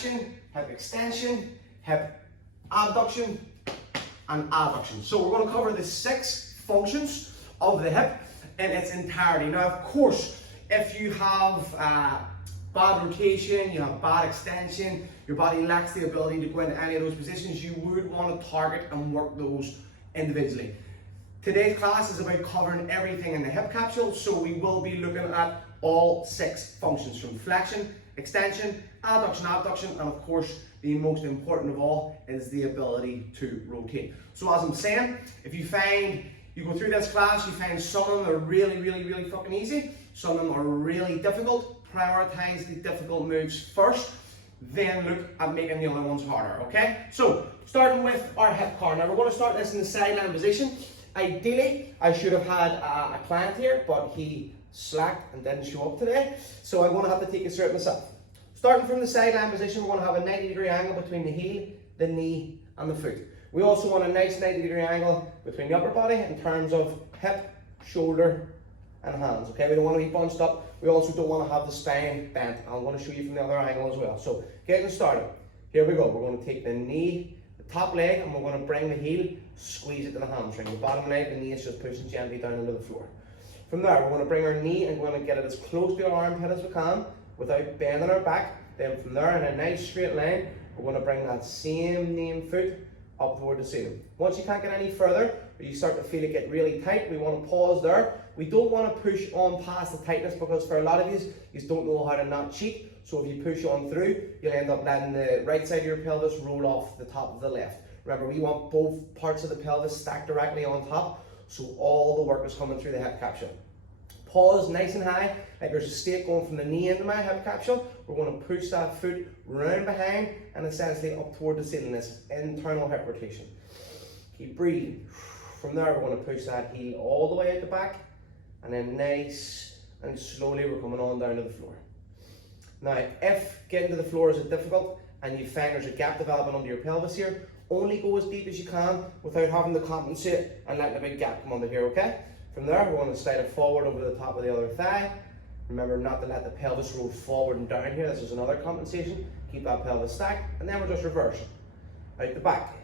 flexion, hip extension, hip abduction, and adduction. So we're going to cover the 6 functions of the hip in its entirety. Now, of course, if you have bad rotation, you have bad extension, your body lacks the ability to go into any of those positions, you would want to target and work those individually. Today's class is about covering everything in the hip capsule, so we will be looking at all 6 functions, from flexion, extension, adduction, abduction, and of course the most important of all is the ability to rotate. So as I'm saying, if you find you go through this class, you find some of them are really fucking easy, some of them are really difficult, prioritize the difficult moves first, then look at making the other ones harder, okay? So starting with our hip car. Now we're going to start this in the sideline position. Ideally, I should have had a client here, but he slacked and didn't show up today, so I'm going to have to take it straight myself. Starting from the sideline position, we're going to have a 90-degree angle between the heel, the knee, and the foot. We also want a nice 90-degree angle between the upper body in terms of hip, shoulder, and hands. Okay, we don't want to be bunched up. We also don't want to have the spine bent. I'm going to show you from the other angle as well. So getting started. Here we go. We're going to take the knee, the top leg, and we're going to bring the heel, squeeze it to the hamstring. The bottom leg, the knee is just pushing gently down into the floor. From there, we're going to bring our knee and we're going to get it as close to our armpit as we can without bending our back. Then from there, in a nice straight line, we're going to bring that same knee foot up toward the ceiling. Once you can't get any further, or you start to feel it get really tight, we want to pause there. We don't want to push on past the tightness, because for a lot of you don't know how to not cheat. So if you push on through, you'll end up letting the right side of your pelvis roll off the top of the left. Remember, we want both parts of the pelvis stacked directly on top, so all the work is coming through the hip capsule. Pause nice and high, like there's a stake going from the knee into my hip capsule. We're going to push that foot round behind and essentially up toward the ceiling. This internal hip rotation. Keep breathing. From there, we're going to push that heel all the way out the back, and then nice and slowly we're coming on down to the floor. Now, if getting to the floor is difficult and you find there's a gap developing under your pelvis here, only go as deep as you can without having to compensate and letting a big gap come under here, okay? From there, we're going to slide it forward over the top of the other thigh. Remember not to let the pelvis roll forward and down here. This is another compensation. Keep that pelvis stacked, and then we're just reversing. Out the back.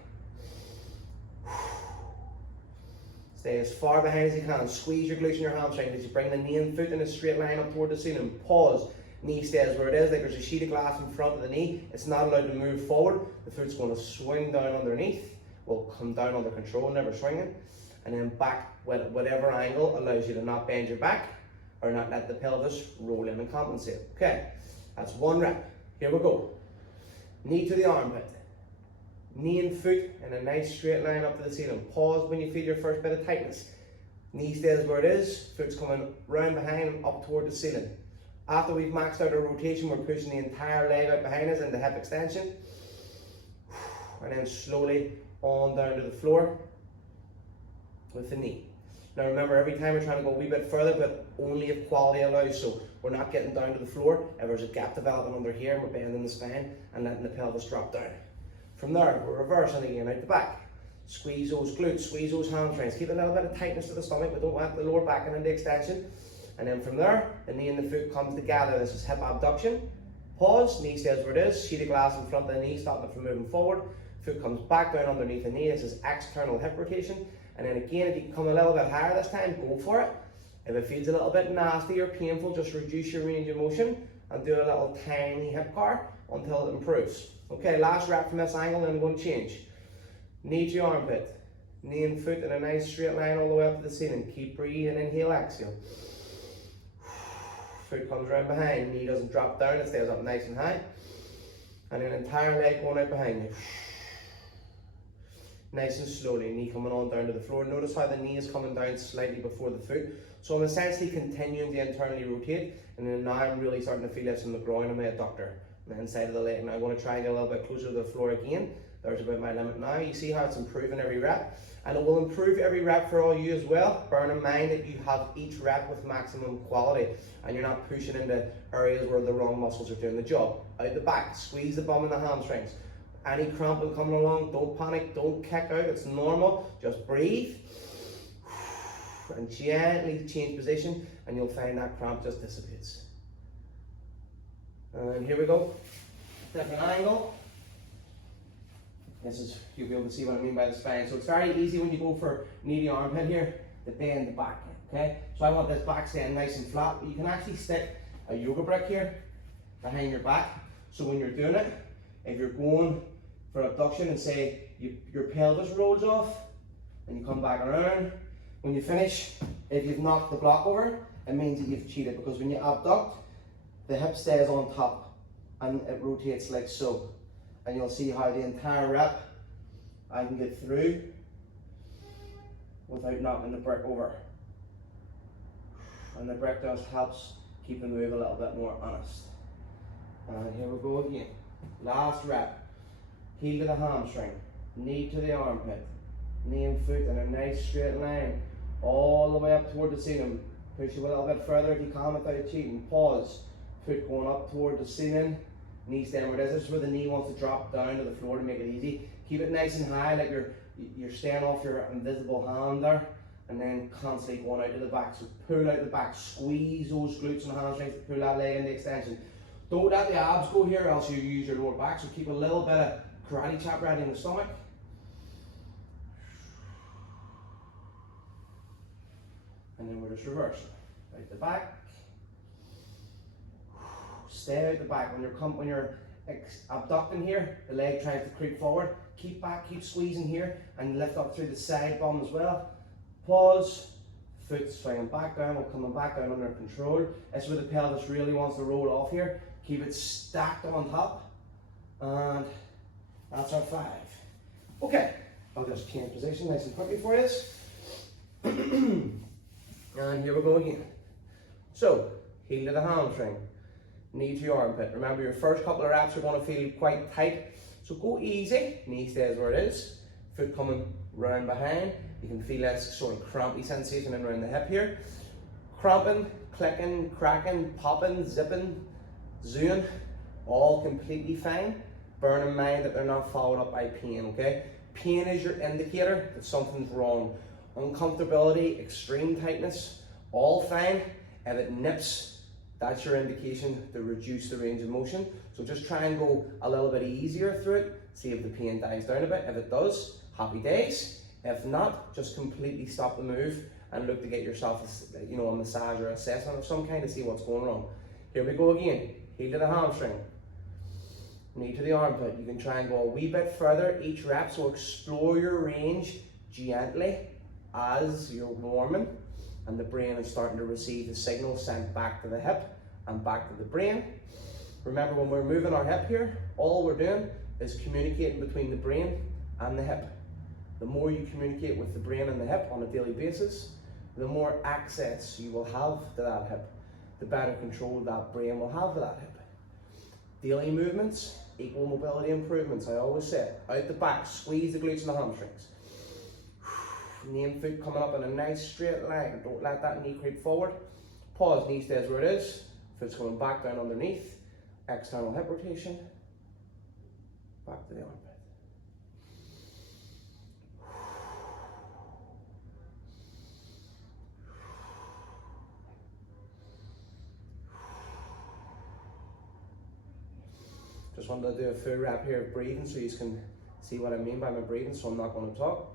Stay as far behind as you can. Squeeze your glutes and your hamstring as you bring the knee and foot in a straight line up toward the ceiling. Pause. Knee stays where it is, like there's a sheet of glass in front of the knee. It's not allowed to move forward. The foot's going to swing down underneath. Will come down under control, never swinging. And then back with whatever angle allows you to not bend your back or not let the pelvis roll in and compensate. Okay, that's 1 rep. Here we go. Knee to the armpit. Knee and foot in a nice straight line up to the ceiling. Pause when you feel your first bit of tightness. Knee stays where it is, foot's coming round behind and up toward the ceiling. After we've maxed out our rotation, we're pushing the entire leg out behind us into hip extension. And then slowly on down to the floor with the knee. Now remember, every time we're trying to go a wee bit further, but only if quality allows. So we're not getting down to the floor. If there's a gap developing under here, and we're bending the spine and letting the pelvis drop down. From there, we're reversing again out the back. Squeeze those glutes, squeeze those hamstrings. Keep a little bit of tightness to the stomach. We don't want the lower back and into extension. And then from there, the knee and the foot comes together. This is hip abduction. Pause, knee stays where it is. Sheet of glass in front of the knee, stopping it from moving forward. Foot comes back down underneath the knee. This is external hip rotation. And then again, if you come a little bit higher this time, go for it. If it feels a little bit nasty or painful, just reduce your range of motion and do a little tiny hip car until it improves. Okay, last rep from this angle, then I'm going to change. Knee to armpit. Knee and foot in a nice straight line all the way up to the ceiling. Keep breathing, inhale, exhale. Foot comes around behind, knee doesn't drop down, it stays up nice and high. And then entire leg going out behind you. Nice and slowly, knee coming on down to the floor. Notice how the knee is coming down slightly before the foot. So I'm essentially continuing to internally rotate, and then now I'm really starting to feel this in the groin and my adductor, and the inside of the leg. Now I'm going to try and get a little bit closer to the floor again. There's about my limit now. You see how it's improving every rep, and it will improve every rep for all you as well. Bear in mind that you have each rep with maximum quality, and you're not pushing into areas where the wrong muscles are doing the job. Out the back, squeeze the bum and the hamstrings. Any cramping coming along, don't panic, don't kick out, it's normal. Just breathe and gently change position, and you'll find that cramp just dissipates. And here we go. different angle. This is, you'll be able to see what I mean by the spine. So it's very easy when you go for knee to armpit here to bend the back, okay? So I want this back staying nice and flat, but you can actually stick a yoga brick here behind your back. So when you're doing it, if you're going for abduction and say your pelvis rolls off and you come back around, when you finish, if you've knocked the block over, it means that you've cheated, because when you abduct, the hip stays on top and it rotates like so. And you'll see how the entire rep I can get through without knocking the brick over. And the brick just helps keep the move a little bit more honest. And here we go again. Last rep. Heel to the hamstring, knee to the armpit, knee and foot in a nice straight line, all the way up toward the ceiling. Push you a little bit further if you can without cheating. Pause. Foot going up toward the ceiling. Knee staying where it is. This is where the knee wants to drop down to the floor to make it easy. Keep it nice and high, like you're staying off your invisible hand there, and then constantly going out to the back. So pull out the back, squeeze those glutes and hamstrings, pull that leg into extension. Don't let the abs go here, else you use your lower back. So keep a little bit of karate chop ready in the stomach. And then we're just reversing. Out the back. Stay out the back. When you're abducting here, the leg tries to creep forward. Keep back, keep squeezing here, and lift up through the side bum as well. Pause. Foot swinging back down, we're coming back down under control. That's where the pelvis really wants to roll off here. Keep it stacked on top. And that's our 5. Okay, I'll just change position nice and quickly for you. And here we go again. So, heel to the hamstring, knee to your armpit. Remember, your first couple of reps are going to feel quite tight. So go easy, knee stays where it is, foot coming round behind. You can feel that sort of crampy sensation in around the hip here. Cramping, clicking, cracking, popping, zipping, zooing, all completely fine. Bear in mind that they're not followed up by pain, okay? Pain is your indicator that something's wrong. Uncomfortability, extreme tightness, all fine. If it nips, that's your indication to reduce the range of motion. So just try and go a little bit easier through it, see if the pain dies down a bit. If it does, happy days. If not, just completely stop the move and look to get yourself a massage or assessment of some kind to see what's going wrong. Here we go again. Heel to the hamstring, knee to the armpit. You can try and go a wee bit further each rep, so explore your range gently as you're warming, and the brain is starting to receive the signal sent back to the hip and back to the brain. Remember, when we're moving our hip here, all we're doing is communicating between the brain and the hip. The more you communicate with the brain and the hip on a daily basis, the more access you will have to that hip, the better control that brain will have to that hip. Daily movements equal mobility improvements. I always say it. Out the back, squeeze the glutes and the hamstrings. Knee and foot coming up in a nice straight line. Don't let that knee creep forward. Pause, knee stays where it is. Foot's coming back down underneath. External hip rotation. Back to the armpit. Just wanted to do a full wrap here of breathing so you can see what I mean by my breathing, so I'm not going to talk.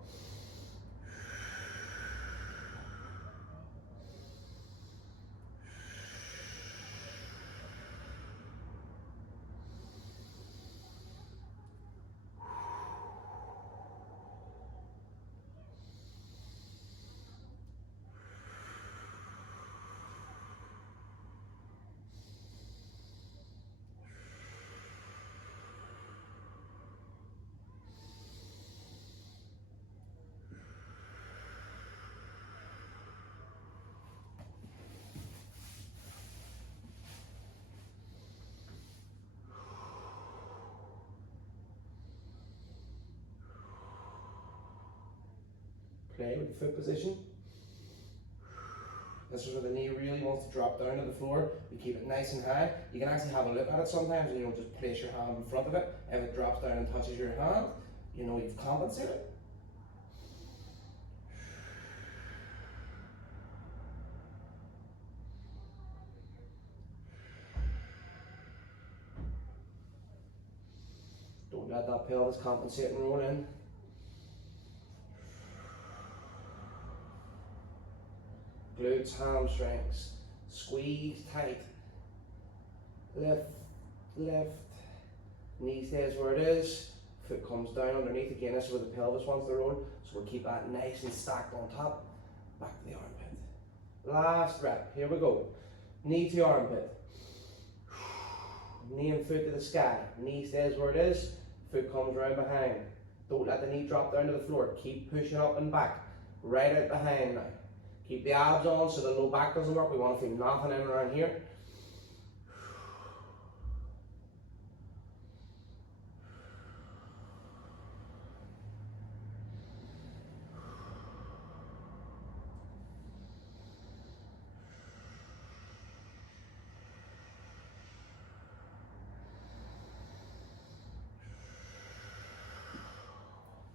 Play with the foot position. This is where the knee really wants to drop down to the floor. You keep it nice and high. You can actually have a look at it sometimes and just place your hand in front of it. If it drops down and touches your hand, you've compensated. let that pelvis compensate and roll in. Glutes, hamstrings, squeeze tight. Lift, lift. Knee stays where it is. Foot comes down underneath. Again, this is where the pelvis wants to roll. So we'll keep that nice and stacked on top. Back to the armpit. Last rep. Here we go. Knee to armpit. Knee and foot to the sky. Knee stays where it is. Foot comes round behind. Don't let the knee drop down to the floor. Keep pushing up and back. Right out behind now. Keep the abs on so the low back doesn't work. We want to feel nothing in around here.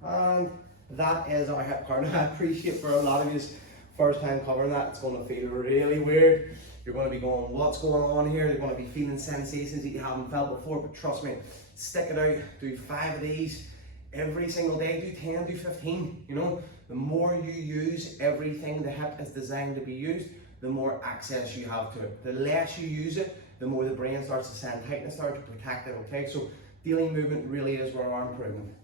And that is our hip curl. I appreciate for a lot of you first time covering that, it's going to feel really weird. You're going to be going, what's going on here? You're going to be feeling sensations that you haven't felt before, but trust me, stick it out. Do 5 of these every single day. Do 10, do 15. You know, the more you use everything the hip is designed to be used, the more access you have to it. The less you use it, the more the brain starts to send tightness start to protect it, okay? So daily movement really is where our improvement.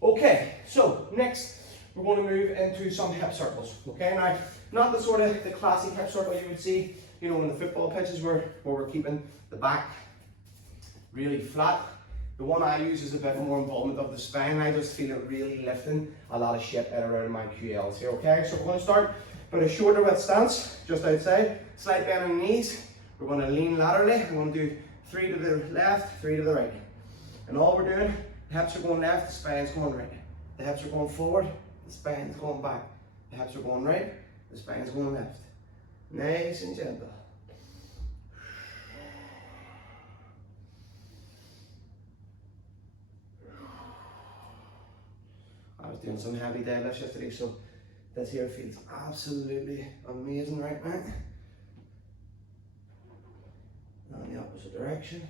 Okay, so next we're going to move into some hip circles. Okay, now not the sort of the classic hip circle you would see, you know, in the football pitches where we're keeping the back really flat. The one I use is a bit more involvement of the spine. I just feel it really lifting a lot of shit out around my QLs here. Okay, so we're going to start with a shoulder width stance, just outside, slight bend in the knees. We're going to lean laterally. We're going to do 3 to the left, 3 to the right, and all we're doing. The hips are going left, the spine's going right. The hips are going forward, the spine's going back. The hips are going right, the spine's going left. Nice and gentle. I was doing some heavy deadlifts yesterday, so this here feels absolutely amazing right now. Now in the opposite direction.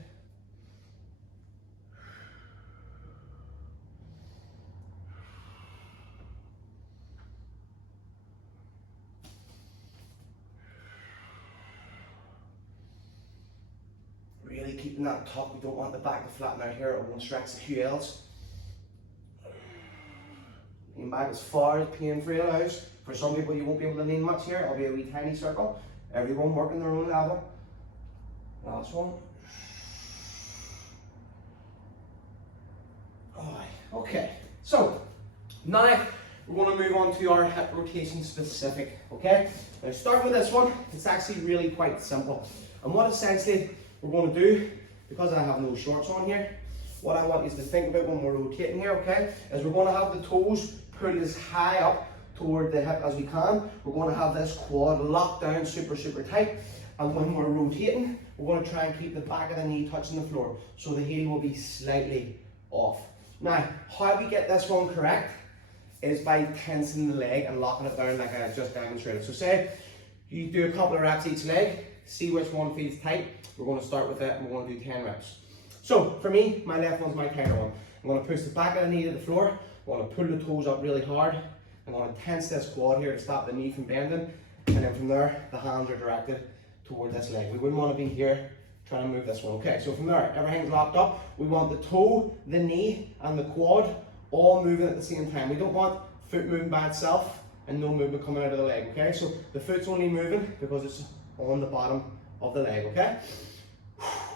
Really keeping that tuck. We don't want the back to flatten out here, it won't stretch the QLs. Lean back as far as pain-free allows. For some people you won't be able to lean much here, I'll be a wee tiny circle. Everyone working their own level. Last one. Alright, okay. So, now we're going to move on to our hip rotation specific, okay? Now starting with this one, it's actually really quite simple. And what essentially we're going to do, because I have no shorts on here, what I want you to think about when we're rotating here, okay, is we're going to have the toes pulled as high up toward the hip as we can. We're going to have this quad locked down super tight, and when we're rotating, we're going to try and keep the back of the knee touching the floor, so the heel will be slightly off. Now, how we get this one correct is by tensing the leg and locking it down like I just demonstrated. So say you do a couple of reps each leg, see which one feels tight. We're going to start with that and we're going to do 10 reps. So for me, my left one's my tighter one. I'm going to push the back of the knee to the floor. I'm going to pull the toes up really hard. I'm going to tense this quad here to stop the knee from bending. And then from there, the hands are directed toward this leg. We wouldn't want to be here trying to move this one. Okay, so from there, everything's locked up. We want the toe, the knee, and the quad all moving at the same time. We don't want foot moving by itself and no movement coming out of the leg, okay? So the foot's only moving because it's on the bottom of the leg, okay?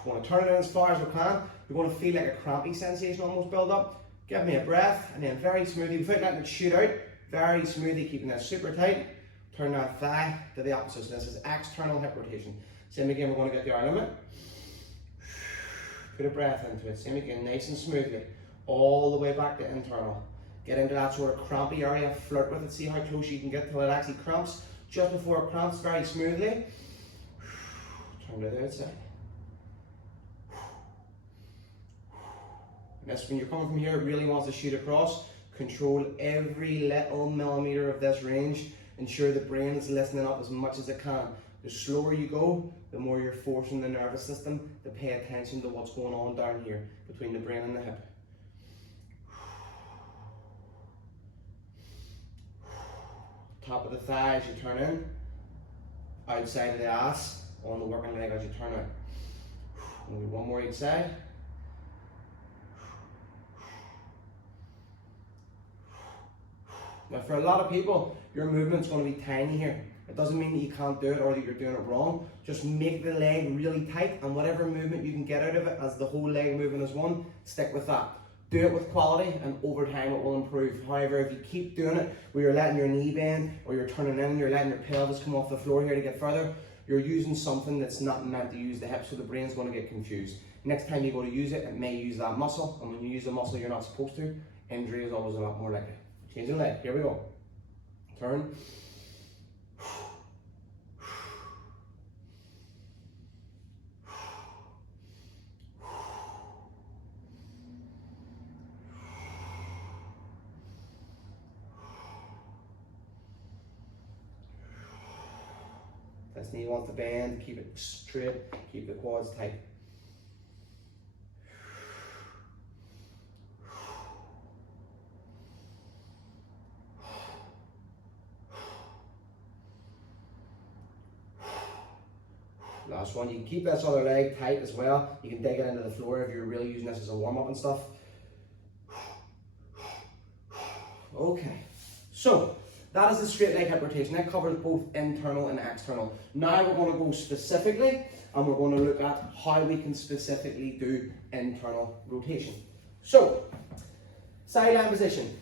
We're going to turn it in as far as we can. You're going to feel like a crampy sensation almost build up. Give me a breath, and then very smoothly, without letting it shoot out, very smoothly, keeping that super tight. Turn that thigh to the opposite. So this is external hip rotation. Same again, we're going to get the arm limit. Put a breath into it. Same again, nice and smoothly. All the way back to internal. Get into that sort of crampy area, flirt with it, see how close you can get till it actually cramps. Just before it cramps, very smoothly. Turn to the outside. And that's when you're coming from here, it really wants to shoot across. Control every little millimeter of this range. Ensure the brain is listening up as much as it can. The slower you go, the more you're forcing the nervous system to pay attention to what's going on down here between the brain and the hip. top of the thigh as you turn in, outside of the ass on the working leg as you turn out. And one more each side. Now for a lot of people, your movement's going to be tiny here. It doesn't mean that you can't do it or that you're doing it wrong. Just make the leg really tight, and whatever movement you can get out of it as the whole leg moving as one, stick with that. Do it with quality, and over time it will improve. However, if you keep doing it where you're letting your knee bend, or you're turning in, you're letting your pelvis come off the floor here to get further, you're using something that's not meant to use the hip, so the brain's going to get confused. Next time you go to use it, it may use that muscle, and when you use a muscle you're not supposed to, injury is always a lot more likely. Changing leg, here we go. Turn. This knee wants to bend, keep it straight, keep the quads tight. Last one. You can keep this other leg tight as well. You can dig it into the floor if you're really using this as a warm-up and stuff. Okay, so that is the straight leg hip rotation. That covers both internal and external. Now we're going to go specifically, and we're going to look at how we can specifically do internal rotation. So, sideline position.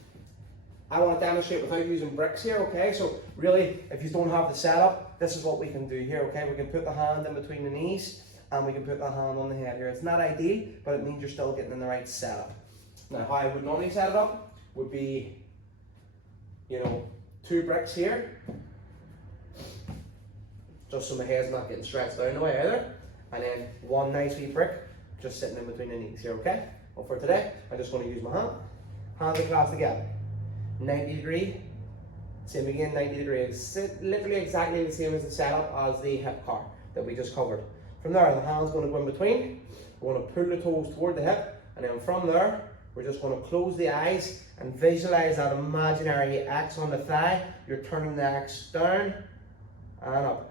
I want to demonstrate without using bricks here, okay? So really, if you don't have the setup, this is what we can do here, okay? We can put the hand in between the knees, and we can put the hand on the head here. It's not ideal, but it means you're still getting in the right setup. Now, how I would normally set it up would be, 2 bricks here, just so my head's not getting stretched down the way either, and then 1 nice wee brick just sitting in between the knees here, okay? Well, for today, I'm just going to use my hands are clasped together, 90 degree, same again, 90 degrees, literally exactly the same as the setup as the hip car that we just covered. From there, the hand's going to go in between, we're going to pull the toes toward the hip, and then from there, we're just going to close the eyes and visualize that imaginary X on the thigh. You're turning the X down and up,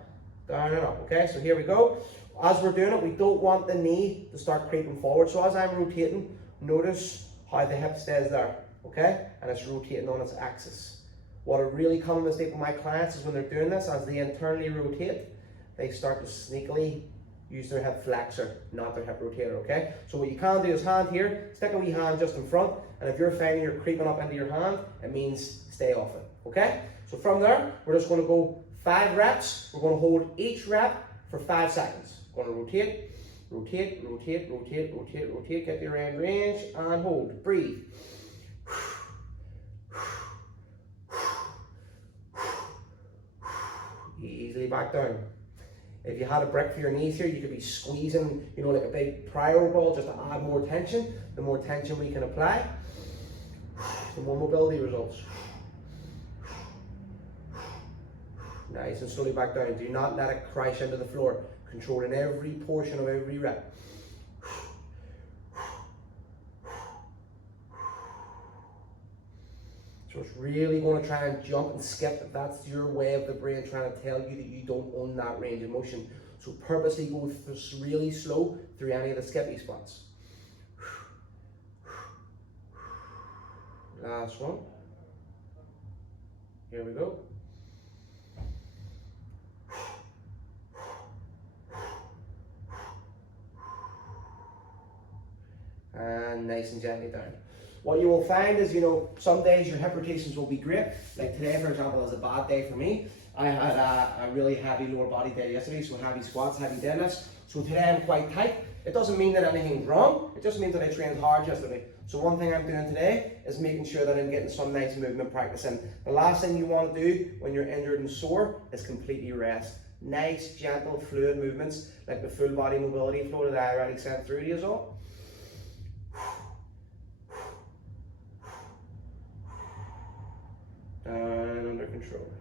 okay? So here we go. As we're doing it, we don't want the knee to start creeping forward. So as I'm rotating, notice how the hip stays there, okay? And it's rotating on its axis. What a really common mistake with my clients is when they're doing this, as they internally rotate, they start to sneakily use their hip flexor, not their hip rotator, okay? So what you can do is hand here, stick a wee hand just in front, and if you're finding you're creeping up into your hand, it means stay off it, okay? So from there, we're just going to go 5 reps. We're going to hold each rep for 5 seconds. We're going to rotate, rotate, rotate, rotate, rotate, rotate, get your end range, and hold, breathe. Easily back down. If you had a brick for your knees here, you could be squeezing, like a big prio ball just to add more tension. The more tension we can apply, the more mobility results. Nice and slowly back down. Do not let it crash into the floor. Controlling every portion of every rep. So it's really going to try and jump and skip. That's your way of the brain trying to tell you that you don't own that range of motion. So purposely go really slow through any of the skippy spots. Last one. Here we go. And nice and gently down. What you will find is, some days your hip rotations will be great. Like today, for example, is a bad day for me. I had a really heavy lower body day yesterday, so heavy squats, heavy deadlifts. So today I'm quite tight. It doesn't mean that anything's wrong. It just means that I trained hard yesterday. So one thing I'm doing today is making sure that I'm getting some nice movement practice in. The last thing you want to do when you're injured and sore is completely rest. Nice, gentle, fluid movements, like the full body mobility flow that I already sent through to you all. And under control.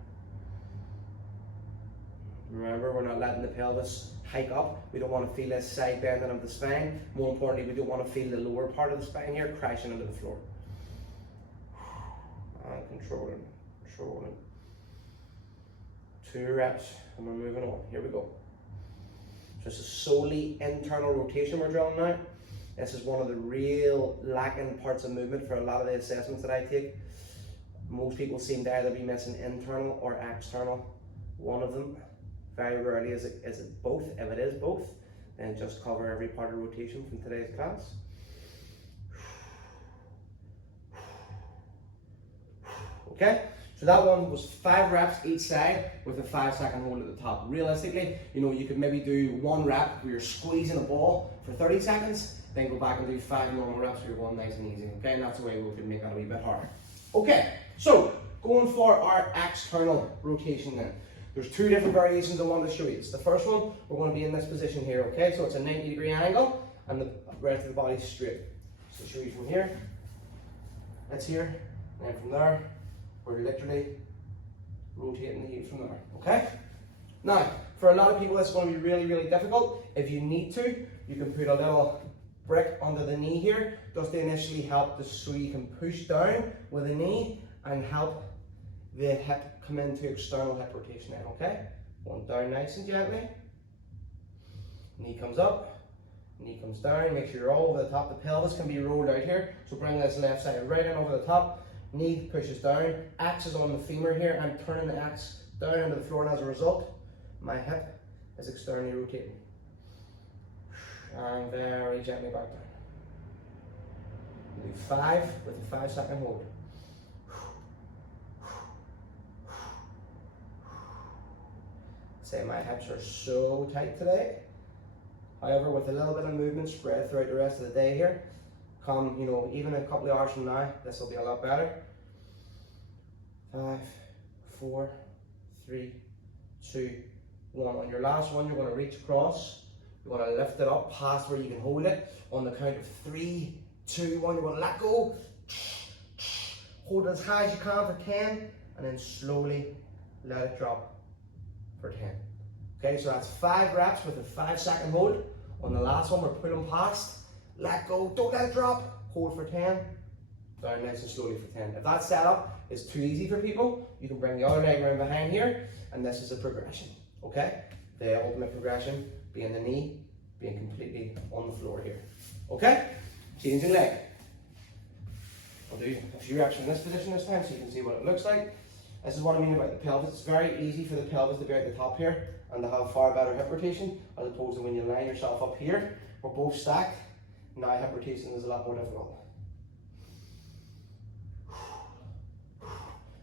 Remember, we're not letting the pelvis hike up. We don't want to feel this side bending of the spine. More importantly, we don't want to feel the lower part of the spine here crashing into the floor. And controlling, controlling. 2 reps, and we're moving on. Here we go. So this is solely internal rotation we're drilling now. This is one of the real lacking parts of movement for a lot of the assessments that I take. Most people seem to either be missing internal or external, one of them. Very rarely is it both. If it is both, then just cover every part of rotation from today's class. Okay, so that one was 5 reps each side with a 5-second hold at the top. Realistically, you know, you could maybe do 1 rep where you're squeezing a ball for 30 seconds, then go back and do 5 normal reps where you're going nice and easy. Okay, and that's the way we can make that a wee bit harder. Okay, so going for our external rotation then. There's 2 different variations I want to show you. It's the first one, we're going to be in this position here, okay? So it's a 90-degree angle and the rest of the body's straight. So I'll show you from here, that's here, and then from there, we're literally rotating the heels from there, okay? Now, for a lot of people, it's going to be really, really difficult. If you need to, you can put a little brick under the knee here, just to initially help so you can push down with the knee and help the hip come into external hip rotation then, okay? One down nice and gently. Knee comes up, knee comes down, make sure you're all over the top. The pelvis can be rolled out here, so bring this left side right in over the top. Knee pushes down, axe is on the femur here. I'm turning the axe down into the floor, and as a result, my hip is externally rotating. And very gently back down. Do 5 with a 5-second hold. Say my hips are so tight today. However, with a little bit of movement spread throughout the rest of the day here, come, you know, even a couple of hours from now, this will be a lot better. 5, 4, 3, 2, 1. On your last one, you're going to reach across. You're going to lift it up past where you can hold it. On the count of 3, 2, 1, you're going to let go. Hold it as high as you can for 10, and then slowly let it drop for 10. Okay, so that's 5 reps with a 5-second hold. On the last one, we're pulling past. Let go, don't let it drop. Hold for 10. Down nice and slowly for 10. If that setup is too easy for people, you can bring the other leg around behind here, and this is a progression. Okay? The ultimate progression being the knee being completely on the floor here. Okay? Changing leg. I'll do a few reps in this position this time so you can see what it looks like. This is what I mean about the pelvis. It's very easy for the pelvis to be at the top here and to have far better hip rotation as opposed to when you line yourself up here. We're both stacked. Now hip rotation is a lot more difficult.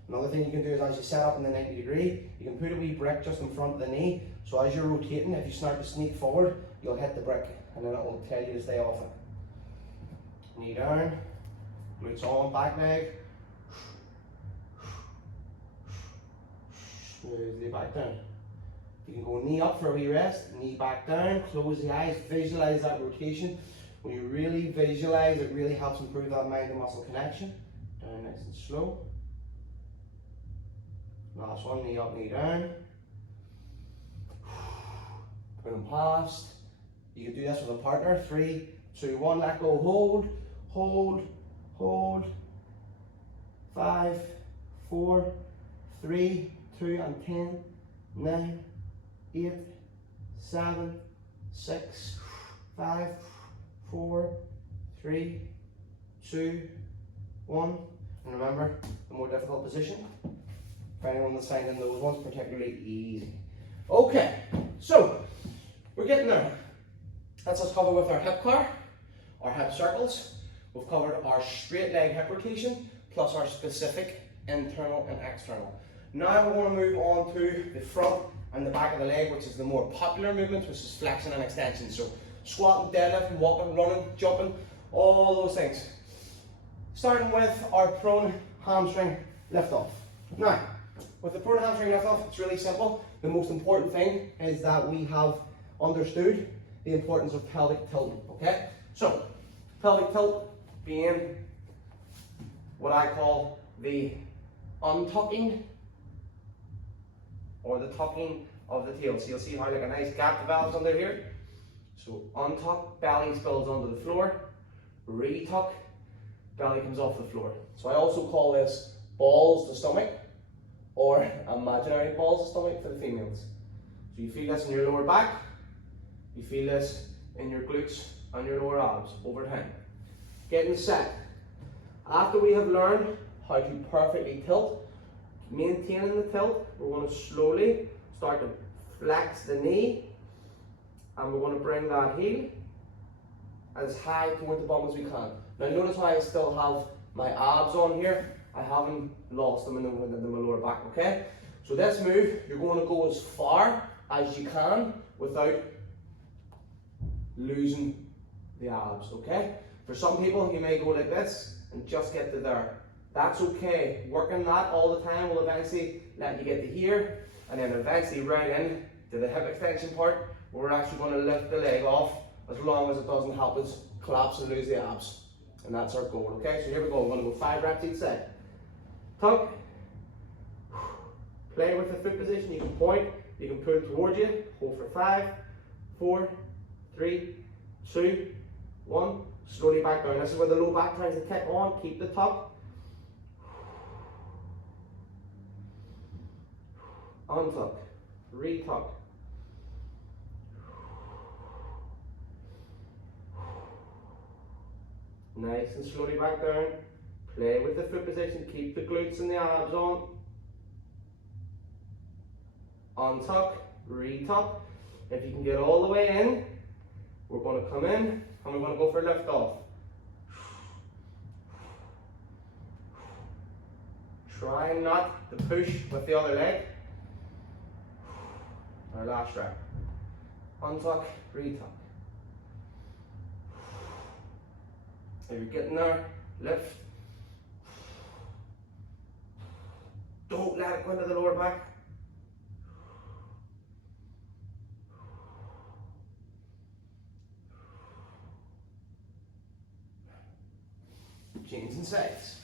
Another thing you can do is as you set up in the 90 degree, you can put a wee brick just in front of the knee. So as you're rotating, if you start to sneak forward, you'll hit the brick and then it will tell you to stay off it. Knee down, glutes on, back leg. Smoothly back down. You can go knee up for a wee rest, knee back down, close the eyes, visualize that rotation. When you really visualize, it really helps improve that mind and muscle connection. Down nice and slow. Last one, knee up, knee down. Put them past. You can do this with a partner. 3, 2, 1, let go, hold, hold, hold. 5, 4, 3, 2, and 10, 9, 8, 7, 6, 5, 4, 3, 2, 1. And remember, the more difficult position. For anyone that's finding those ones particularly easy. Okay, so we're getting there. That's us covered with our hip car, our hip circles. We've covered our straight leg hip rotation, plus our specific internal and external. Now we're going to move on to the front and the back of the leg, which is the more popular movements, which is flexion and extension. So squatting, deadlifting, walking, running, jumping, all those things. Starting with our prone hamstring lift off. Now, with the prone hamstring lift off, it's really simple. The most important thing is that we have understood the importance of pelvic tilting, okay? So, pelvic tilt being what I call the untucking or the tucking of the tail. So you'll see how like a nice gap develops under here. So untuck, belly spills onto the floor, retuck, belly comes off the floor. So I also call this balls to stomach, or imaginary balls of stomach for the females. So you feel this in your lower back, you feel this in your glutes and your lower abs over time. Getting set. After we have learned how to perfectly tilt, maintaining the tilt, we're going to slowly start to flex the knee, and we're going to bring that heel as high toward the bum as we can. Now notice how I still have my abs on here. I haven't lost them in my lower back, okay? So this move, you're going to go as far as you can without losing the abs, okay? For some people, you may go like this and just get to there. That's okay. Working that all the time will eventually let you get to here, and then eventually right in to the hip extension part, where we're actually going to lift the leg off as long as it doesn't help us collapse and lose the abs. And that's our goal, okay? So here we go. We're going to go 5 reps each side. Tuck. Play with the foot position. You can point, you can pull towards you. Hold for 5, 4, 3, 2, 1. Slowly back down. This is where the low back tries to kick on. Keep the tuck. Untuck. Retuck. Nice and slowly back down. Play with the foot position. Keep the glutes and the abs on. Untuck. Retuck. If you can get all the way in, we're going to come in and we're going to go for a lift off. Try not to push with the other leg. Our last rep. Untuck, retuck. If you're getting there, lift. Don't let it go into the lower back. Changing sides.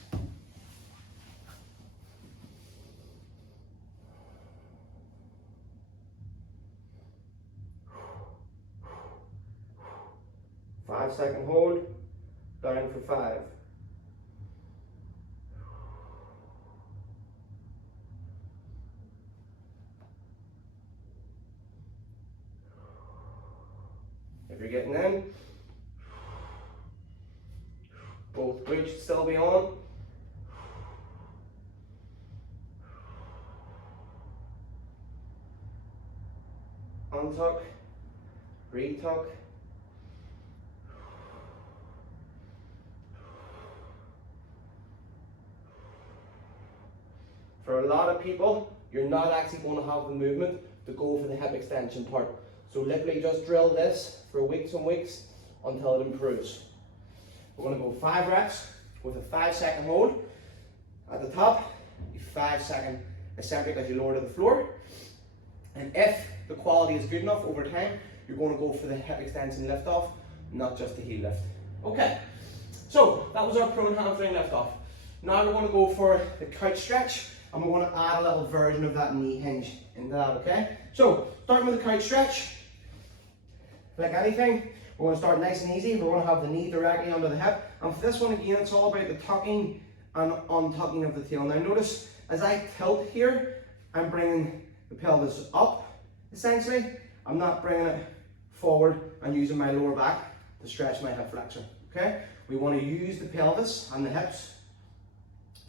Five-second hold, down for 5. If you're getting in, both glutes should still be on. Untuck, retuck. For a lot of people, you're not actually going to have the movement to go for the hip extension part. So literally just drill this for weeks and weeks until it improves. We're going to go 5 reps with a 5-second hold. At the top, a 5-second eccentric as you lower to the floor. And if the quality is good enough over time, you're going to go for the hip extension lift off, not just the heel lift. Okay, so that was our prone hamstring lift off. Now we're going to go for the couch stretch, and we're going to add a little version of that knee hinge into that, okay? So, starting with the couch stretch, like anything, we're going to start nice and easy. We're going to have the knee directly under the hip. And for this one, again, it's all about the tucking and untucking of the tail. Now notice, as I tilt here, I'm bringing the pelvis up, essentially. I'm not bringing it forward and using my lower back to stretch my hip flexor, okay? We want to use the pelvis and the hips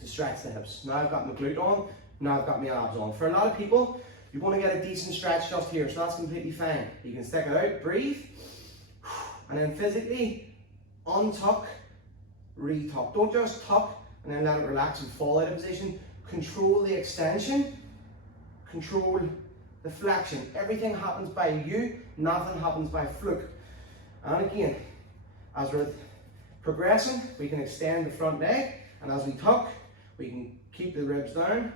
to stretch the hips. Now I've got my glute on, now I've got my abs on. For a lot of people, you want to get a decent stretch just here, so that's completely fine. You can stick it out, breathe, and then physically untuck, retuck. Don't just tuck and then let it relax and fall out of position. Control the extension, control the flexion. Everything happens by you, nothing happens by fluke. And again, as we're progressing, we can extend the front leg, and as we tuck, we can keep the ribs down,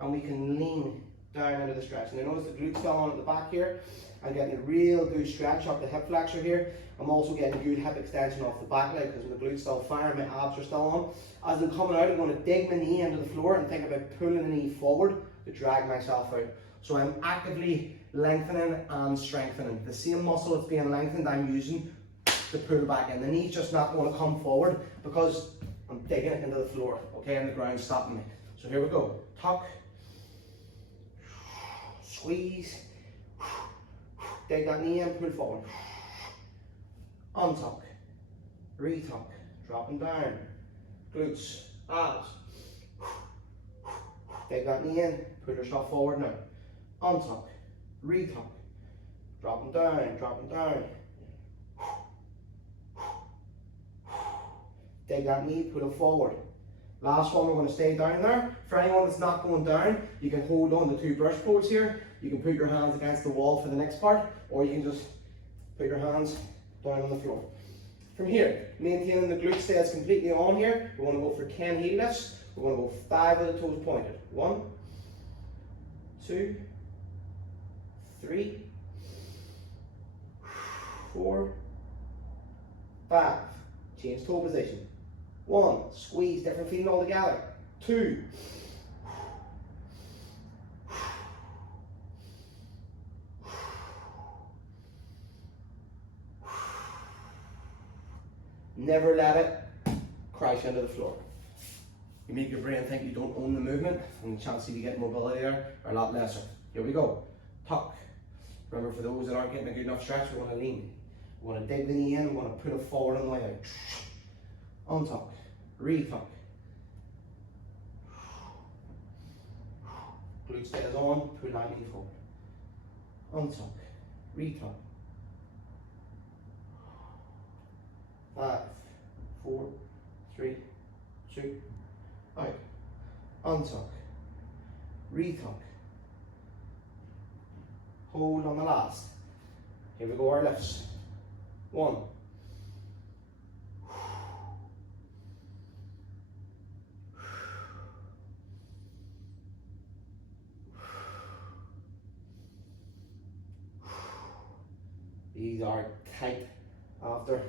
and we can lean down into the stretch. And notice the glutes still on at the back here. I'm getting a real good stretch up the hip flexor here. I'm also getting good hip extension off the back leg because my glutes still fire, my abs are still on. As I'm coming out, I'm going to dig my knee into the floor and think about pulling the knee forward to drag myself out. So I'm actively lengthening and strengthening. The same muscle that's being lengthened, I'm using to pull back in. The knee's just not going to come forward because I'm digging it into the floor, okay, and the ground's stopping me. So here we go. Tuck, squeeze, dig that knee in, pull forward, untuck, retuck, dropping down, glutes, abs, dig that knee in, pull yourself forward now, untuck, retuck, dropping down, dig that knee, pull it forward. Last one, we're going to stay down there. For anyone that's not going down, you can hold on the two brush pulls here. You can put your hands against the wall for the next part, or you can just put your hands down on the floor. From here, maintaining the glute stays completely on here. We're going to go for 10 heel lifts. We're going to go 5 with the toes pointed. 1, 2, 3, 4, 5. Change toe position. 1, squeeze, different feeling altogether. 2, never let it crash into the floor. You make your brain think you don't own the movement, and the chances you get mobility there are a lot lesser. Here we go. Tuck. Remember, for those that aren't getting a good enough stretch, we want to lean. We want to dig the knee in, we want to put it forward on the way out. Untuck. Retuck. Glute stays on, pull that knee forward. Untuck. Retuck. 5, 4, 3, 2, out. Untuck. Retuck. Hold on the last. Here we go, our lifts. 1. These are tight after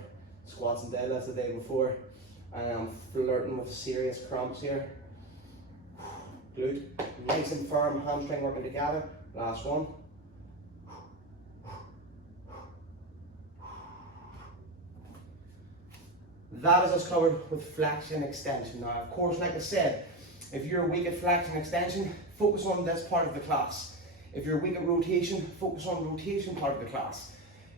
squats and deadlifts the day before. I am flirting with serious cramps here. Glute, nice and firm, hamstring working together. Last one. That is us covered with flexion extension. Now, of course, like I said, if you're weak at flexion extension, focus on this part of the class. If you're weak at rotation, focus on rotation part of the class.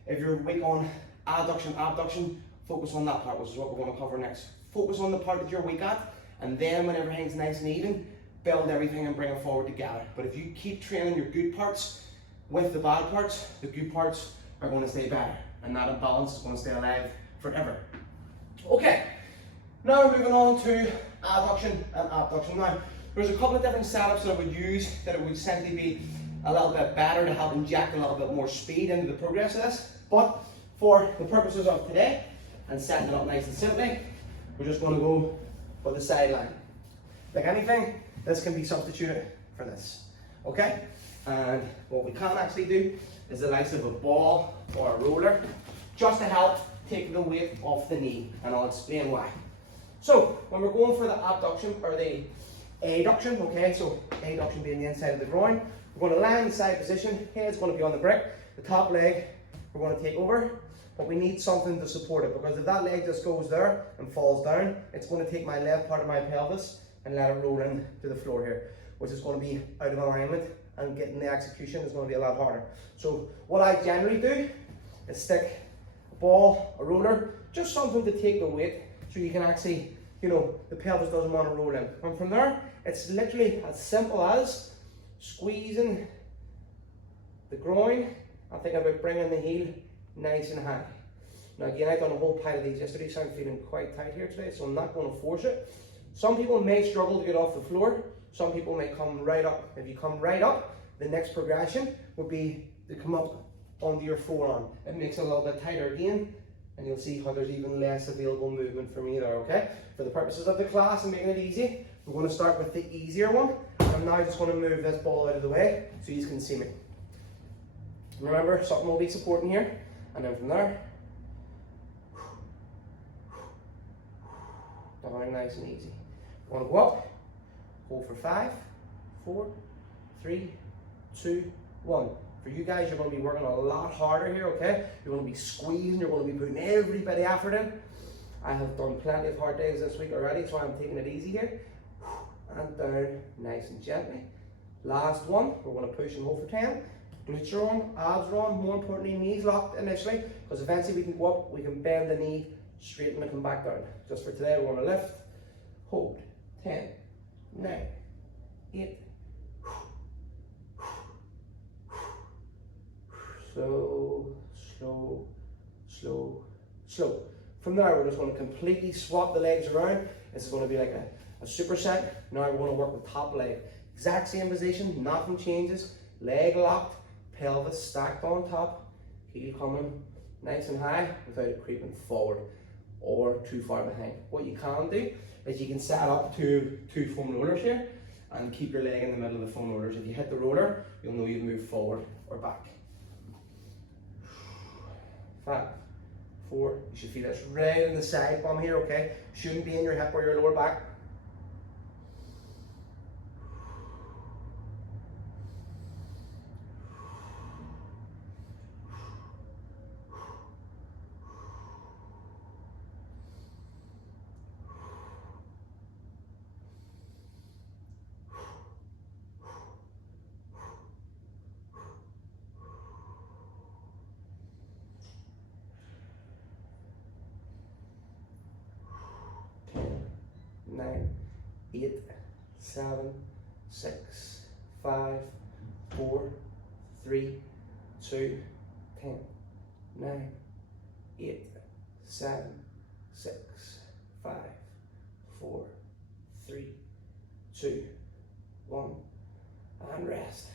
If you're weak on adduction, abduction, focus on that part, which is what we're going to cover next. Focus on the part that you're weak at, and then when everything's nice and even, build everything and bring it forward together. But if you keep training your good parts with the bad parts, the good parts are going to stay better, and that imbalance is going to stay alive forever. Okay, now we're moving on to adduction and abduction. Now, there's a couple of different setups that I would use that it would essentially be a little bit better to help inject a little bit more speed into the progress of this. But for the purposes of today and setting it up nice and simply, we're just going to go for the sideline. Like anything, this can be substituted for this. Okay? And what we can actually do is the likes of a ball or a roller, just to help take the weight off the knee, and I'll explain why. So when we're going for the abduction or the adduction, okay, so adduction being the inside of the groin, we're going to land in side position. Head's going to be on the brick. The top leg we're going to take over, but we need something to support it, because if that leg just goes there and falls down, it's going to take my left part of my pelvis and let it roll in to the floor here, which is going to be out of alignment, and getting the execution is going to be a lot harder. So what I generally do is stick a ball, a roller, just something to take the weight, so you can actually, you know, the pelvis doesn't want to roll in. And from there, it's literally as simple as squeezing the groin and thinking about bringing the heel nice and high. Now again, I've done a whole pile of these yesterday, so I'm feeling quite tight here today, so I'm not going to force it. Some people may struggle to get off the floor. Some people may come right up. If you come right up, the next progression would be to come up onto your forearm. It makes it a little bit tighter again, and you'll see how there's even less available movement for me there, okay? For the purposes of the class and making it easy, we're going to start with the easier one. I'm now just going to move this ball out of the way so you can see me. Remember, something will be supporting here, and then from there, down nice and easy. Want to go up, hold for 5, 4, 3, 2, 1. For you guys, you're going to be working a lot harder here, okay? You're going to be squeezing, you're going to be putting every bit of effort in. I have done plenty of hard days this week already, so I'm taking it easy here. And down, nice and gently. Last one, we're going to push and hold for 10. Glutes are on, abs are on, more importantly knees locked initially, because eventually we can go up, we can bend the knee, straighten and come back down. Just for today, we're going to lift, hold, 10, 9, 8, slow, slow, slow, slow. From there, we're just going to completely swap the legs around. This is going to be like a superset. Now we're going to work with top leg. Exact same position, nothing changes. Leg locked, pelvis stacked on top, heel coming nice and high without it creeping forward or too far behind. What you can do is you can set up two foam rollers here and keep your leg in the middle of the foam rollers. If you hit the roller, you'll know you've moved forward or back. 5, 4, you should feel this right in the side bum here, okay? Shouldn't be in your hip or your lower back. 9, 8, 7, 6, 5, 4, 3, 2, 10, 9, 8, 7, 6, 5, 4, 3, 2, 1, and rest.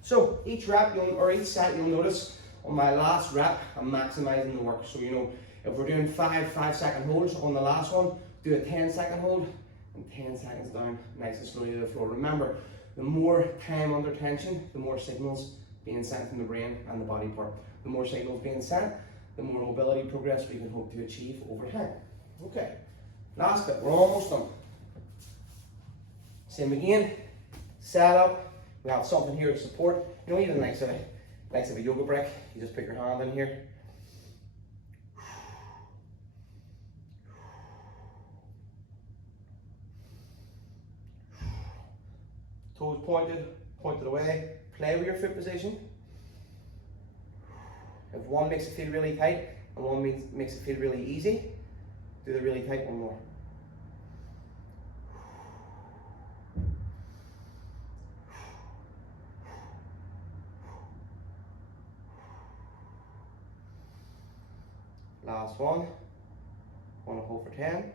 So each rep or each set, you'll notice on my last rep, I'm maximizing the work. So if we're doing 5-second holds on the last one, do a 10-second hold and 10 seconds down, nice and slowly to the floor. Remember, the more time under tension, the more signals being sent from the brain and the body part. The more signals being sent, the more mobility progress we can hope to achieve over time. Okay, last bit, we're almost done. Same again, set up. We have something here to support. Even likes of a yoga brick. You just put your hand in here. Toes pointed away. Play with your foot position. If one makes it feel really tight and one makes it feel really easy, do the really tight one more. Last one. Want to hold for 10,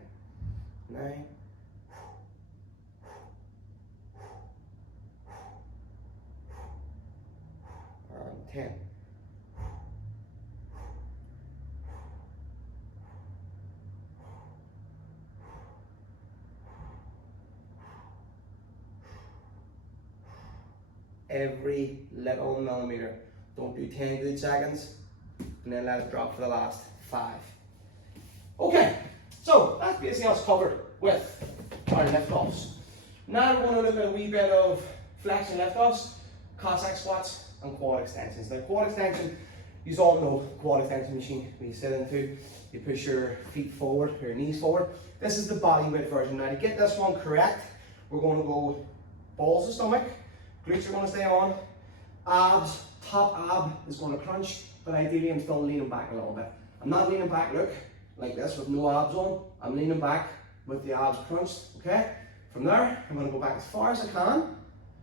9, and 10. Every little millimeter. Don't do 10 good seconds and then let it drop for the last 5. Okay, so that's basically us covered with our lift offs. Now we're going to look at a wee bit of flexion lift offs, Cossack squats, and quad extensions. Now, quad extension, you all know quad extension machine. When you sit into, you push your feet forward, your knees forward. This is the body weight version. Now, to get this one correct, we're going to go balls to stomach, glutes are going to stay on, abs, top ab is going to crunch, but ideally I'm still leaning back a little bit. I'm not leaning back, look, like this with no abs on. I'm leaning back with the abs crunched, okay? From there, I'm going to go back as far as I can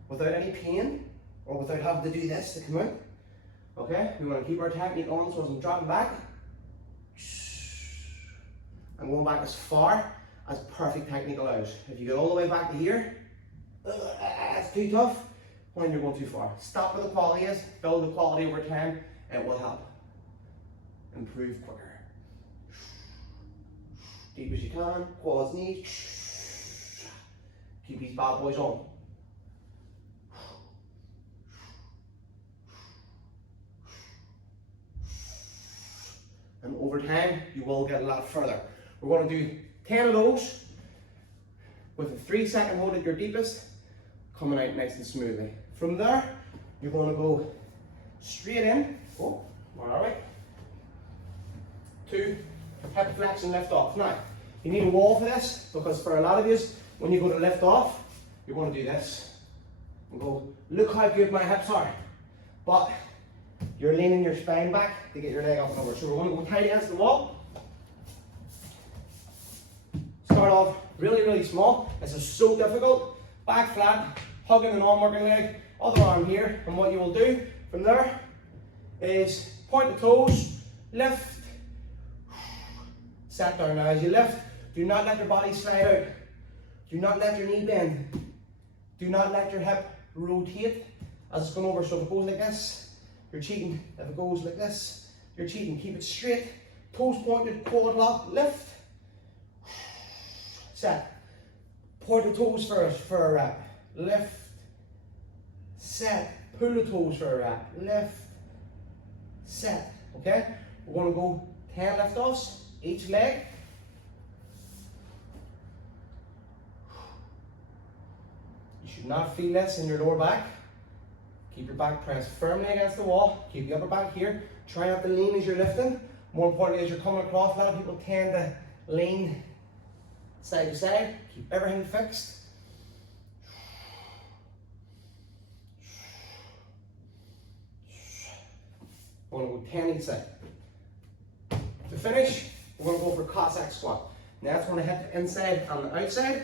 without any pain or without having to do this to come out. Okay, we want to keep our technique on, so as I'm dropping back, I'm going back as far as perfect technique allows. If you get all the way back to here, it's too tough, when you're going too far. Stop where the quality is, build the quality over time, it will help improve quicker. Deep as you can, quads, knees. Keep these bad boys on. And over time, you will get a lot further. We're going to do 10 of those with a 3-second hold at your deepest, coming out nice and smoothly. From there, you're going to go straight in. Oh, all right. 2 hip flex and lift off. Now, you need a wall for this, because for a lot of you, when you go to lift off, you're going to do this. and go, look how good my hips are. But you're leaning your spine back to get your leg up and over. So we're going to go tight against the wall. Start off really, really small. This is so difficult. Back flat, hugging the non-working leg, other arm here. And what you will do from there is point the toes, lift, set down. Now as you lift, do not let your body slide out. Do not let your knee bend. Do not let your hip rotate as it's going over. So if it goes like this, you're cheating. If it goes like this, you're cheating. Keep it straight, toes pointed, quad lock, lift, set. Point the toes first for a rep. Lift, set. Pull the toes for a rep. Lift, set. Okay? We're going to go 10 lift offs each leg. You should not feel this in your lower back. Keep your back pressed firmly against the wall. Keep the upper back here. Try not to lean as you're lifting. More importantly, as you're coming across, a lot of people tend to lean side to side. Keep everything fixed. We're going to go 10 each side. To finish, we're going to go for Cossack squat. Now that's going to hit the inside and the outside.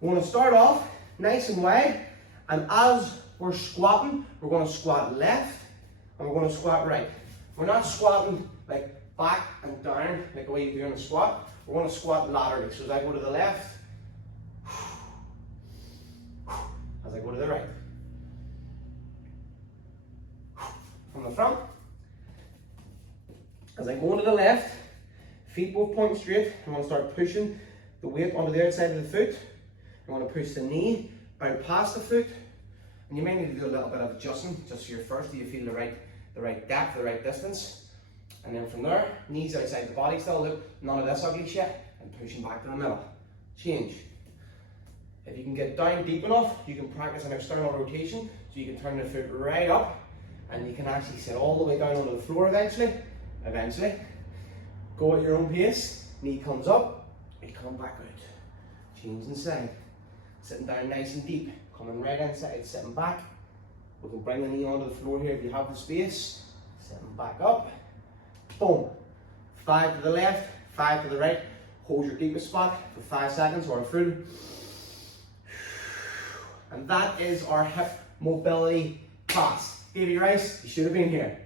We're going to start off nice and wide, and as we're squatting, we're going to squat left and we're going to squat right. We're not squatting like back and down like the way you do in a squat. We're going to squat laterally. So as I go to the left, as I go to the right. From the front, as I go to the left, feet both pointing straight. I'm going to start pushing the weight onto the outside of the foot. I'm going to push the knee out past the foot. And you may need to do a little bit of adjusting just here first. Do you feel the right depth, the right distance? And then from there, knees outside the body still, look, none of this ugly shit, and pushing back to the middle. Change. If you can get down deep enough, you can practice an external rotation, so you can turn the foot right up, and you can actually sit all the way down onto the floor eventually. Go at your own pace, knee comes up, you come back out. Change inside. Sitting down nice and deep, coming right inside, sitting back. We can bring the knee onto the floor here if you have the space. Sitting back up. Boom. 5 to the left, 5 to the right. Hold your deepest spot for 5 seconds or a full. And that is our hip mobility class. Davey Rice, you should have been here.